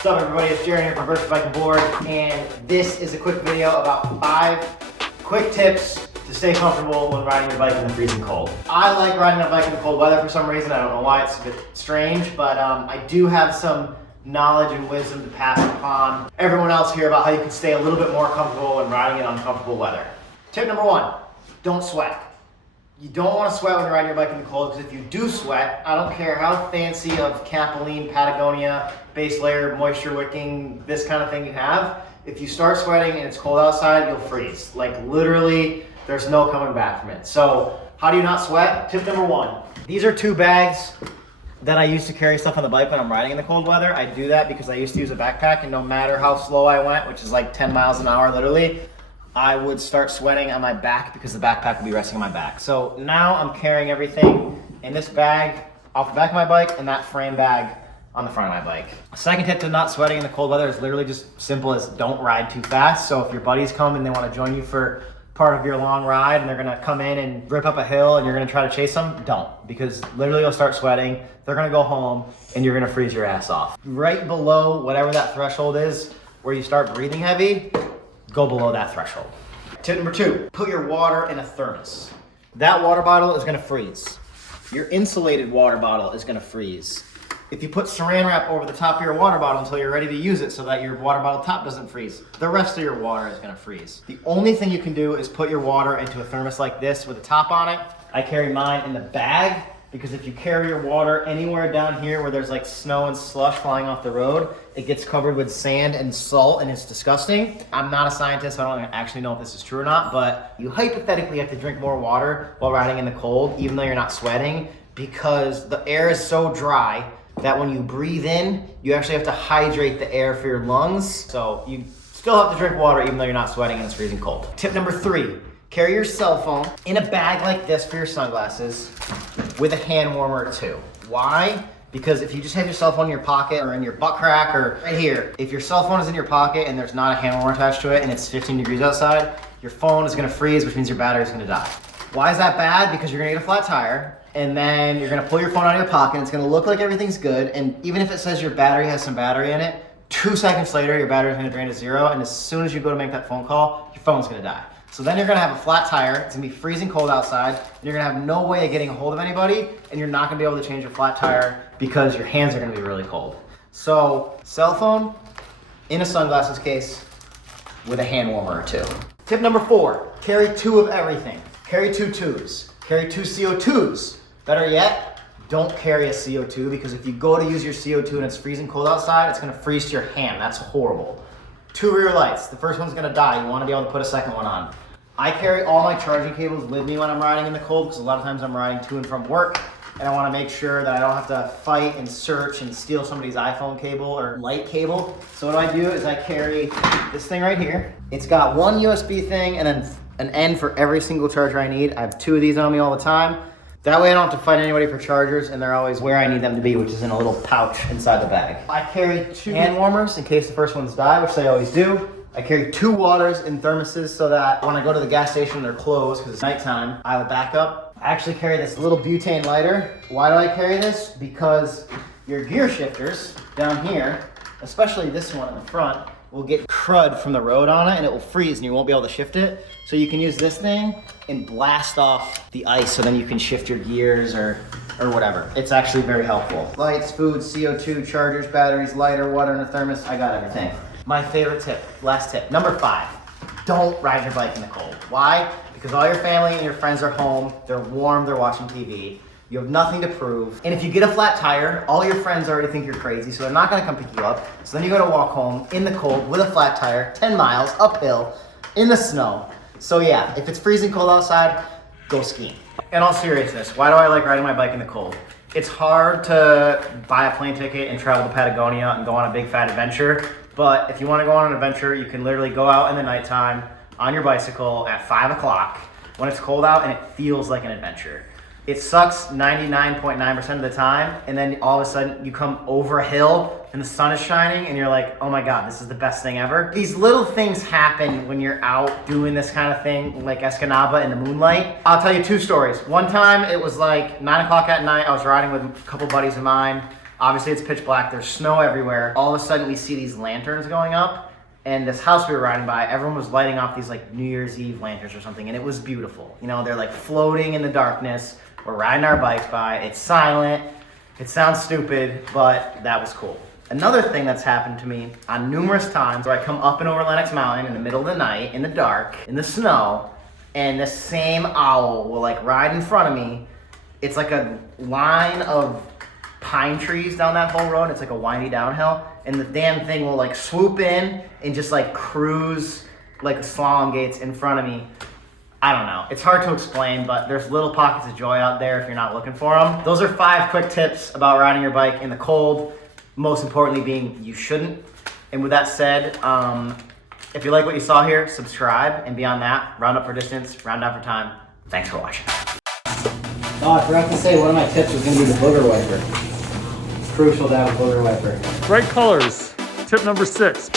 What's up everybody, it's Jaryn here from Versus Bike and Board, and this is a quick video about 5 quick tips to stay comfortable when riding your bike in the freezing cold. I like riding a bike in the cold weather for some reason. I don't know why, it's a bit strange, but I do have some knowledge and wisdom to pass upon everyone else here about how you can stay a little bit more comfortable when riding in uncomfortable weather. Tip number 1, don't sweat. You don't want to sweat when you're riding your bike in the cold, because if you do sweat, I don't care how fancy of Capilene, Patagonia, base layer, moisture wicking, this kind of thing you have, if you start sweating and it's cold outside, you'll freeze. Like literally, there's no coming back from it. So how do you not sweat? Tip number 1, these are 2 bags that I used to carry stuff on the bike when I'm riding in the cold weather. I do that because I used to use a backpack, and no matter how slow I went, which is like 10 miles an hour literally, I would start sweating on my back because the backpack would be resting on my back. So now I'm carrying everything in this bag off the back of my bike and that frame bag on the front of my bike. Second tip to not sweating in the cold weather is literally just simple as don't ride too fast. So if your buddies come and they want to join you for part of your long ride and they're gonna come in and rip up a hill and you're gonna try to chase them, don't. Because literally you'll start sweating, they're gonna go home and you're gonna freeze your ass off. Right below whatever that threshold is where you start breathing heavy, go below that threshold. Tip number 2, put your water in a thermos. That water bottle is gonna freeze. Your insulated water bottle is gonna freeze. If you put saran wrap over the top of your water bottle until you're ready to use it so that your water bottle top doesn't freeze, the rest of your water is gonna freeze. The only thing you can do is put your water into a thermos like this with a top on it. I carry mine in the bag because if you carry your water anywhere down here where there's like snow and slush flying off the road, it gets covered with sand and salt and it's disgusting. I'm not a scientist, so I don't actually know if this is true or not, but you hypothetically have to drink more water while riding in the cold, even though you're not sweating, because the air is so dry that when you breathe in, you actually have to hydrate the air for your lungs. So you still have to drink water even though you're not sweating and it's freezing cold. Tip number 3, carry your cell phone in a bag like this for your sunglasses with a hand warmer or 2. Why? Because if you just have your cell phone in your pocket or in your butt crack or right here, if your cell phone is in your pocket and there's not a hand warmer attached to it and it's 15 degrees outside, your phone is gonna freeze, which means your battery is gonna die. Why is that bad? Because you're gonna get a flat tire, and then you're gonna pull your phone out of your pocket and it's gonna look like everything's good, and even if it says your battery has some battery in it, 2 seconds later your battery is gonna drain to 0, and as soon as you go to make that phone call, your phone's gonna die. So then you're gonna have a flat tire, it's gonna be freezing cold outside, and you're gonna have no way of getting a hold of anybody, and you're not gonna be able to change your flat tire because your hands are gonna be really cold. So, cell phone in a sunglasses case with a hand warmer or 2. Tip number 4, carry 2 of everything. Carry 2 tubes. Carry 2 CO2s. Better yet, don't carry a CO2, because if you go to use your CO2 and it's freezing cold outside, it's gonna freeze to your hand. That's horrible. 2 rear lights. The first one's gonna die. You wanna be able to put a second one on. I carry all my charging cables with me when I'm riding in the cold, because a lot of times I'm riding to and from work, and I wanna make sure that I don't have to fight and search and steal somebody's iPhone cable or light cable. So what I do is I carry this thing right here. It's got one USB thing and then an end for every single charger I need. I have 2 of these on me all the time. That way I don't have to fight anybody for chargers, and they're always where I need them to be, which is in a little pouch inside the bag. I carry 2 hand warmers in case the first ones die, which they always do. I carry 2 waters in thermoses so that when I go to the gas station, they're closed because it's nighttime. I have a backup. I actually carry this little butane lighter. Why do I carry this? Because your gear shifters down here, especially this one in the front, will get crud from the road on it and it will freeze and you won't be able to shift it. So you can use this thing and blast off the ice so then you can shift your gears or whatever. It's actually very helpful. Lights, food, CO2, chargers, batteries, lighter, water in a thermos, I got everything. My favorite tip, last tip, number 5, don't ride your bike in the cold. Why? Because all your family and your friends are home, they're warm, they're watching TV. You have nothing to prove. And if you get a flat tire, all your friends already think you're crazy, so they're not gonna come pick you up. So then you gotta walk home in the cold with a flat tire, 10 miles uphill in the snow. So yeah, if it's freezing cold outside, go skiing. In all seriousness, why do I like riding my bike in the cold? It's hard to buy a plane ticket and travel to Patagonia and go on a big fat adventure, but if you wanna go on an adventure, you can literally go out in the nighttime on your bicycle at 5 o'clock when it's cold out and it feels like an adventure. It sucks 99.9% of the time, and then all of a sudden you come over a hill and the sun is shining and you're like, oh my God, this is the best thing ever. These little things happen when you're out doing this kind of thing, like Escanaba in the moonlight. I'll tell you 2 stories. One time it was like 9 o'clock at night, I was riding with a couple buddies of mine. Obviously it's pitch black, there's snow everywhere. All of a sudden we see these lanterns going up, and this house we were riding by, everyone was lighting off these like New Year's Eve lanterns or something, and it was beautiful. You know, they're like floating in the darkness. We're riding our bikes by, it's silent. It sounds stupid, but that was cool. Another thing that's happened to me on numerous times where I come up and over Lennox Mountain in the middle of the night, in the dark, in the snow, and the same owl will like ride in front of me. It's like a line of pine trees down that whole road. It's like a windy downhill, and the damn thing will like swoop in and just like cruise like the slalom gates in front of me. I don't know. It's hard to explain, but there's little pockets of joy out there if you're not looking for them. Those are 5 quick tips about riding your bike in the cold. Most importantly being you shouldn't. And with that said, if you like what you saw here, subscribe. And beyond that, round up for distance, round down for time. Thanks for watching. Oh, I forgot to say one of my tips was going to be the booger wiper. It's crucial to have a booger wiper. Bright colors, tip number 6.